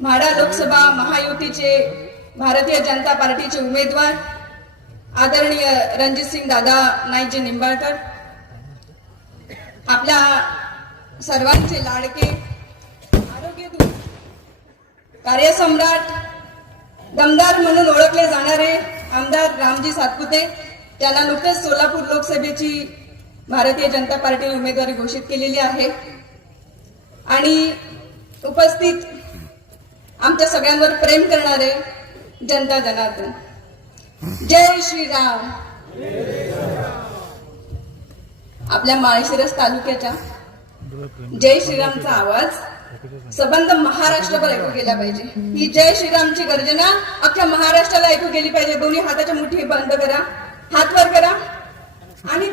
म्हाडा लोकसभा महायुतीचे भारतीय जनता पार्टीचे उमेदवार आदरणीय रणजित सिंग दादा नाईकजी निंबाळकर आपल्या सर्वांचे लाडके आरोग्यदूत कार्यसम्राट दमदार म्हणून ओळखले जाणारे आमदार रामजी सातपुते त्यांना नुकतेच सोलापूर लोकसभेची भारतीय जनता पार्टीने उमेदवारी घोषित केलेली आहे. आणि उपस्थित आमच्या सगळ्यांवर प्रेम करणारे जनता जनार्दन जय श्रीराम. आपल्या माळशिरस तालुक्याच्या जय श्रीरामचा आवाज सबंध महाराष्ट्रभर ऐकू गेला पाहिजे. ही जय श्रीरामची गर्जना अख्ख्या महाराष्ट्राला ऐकू गेली पाहिजे. दोन्ही हाताच्या मुठी बंद करा हात वर करा आणि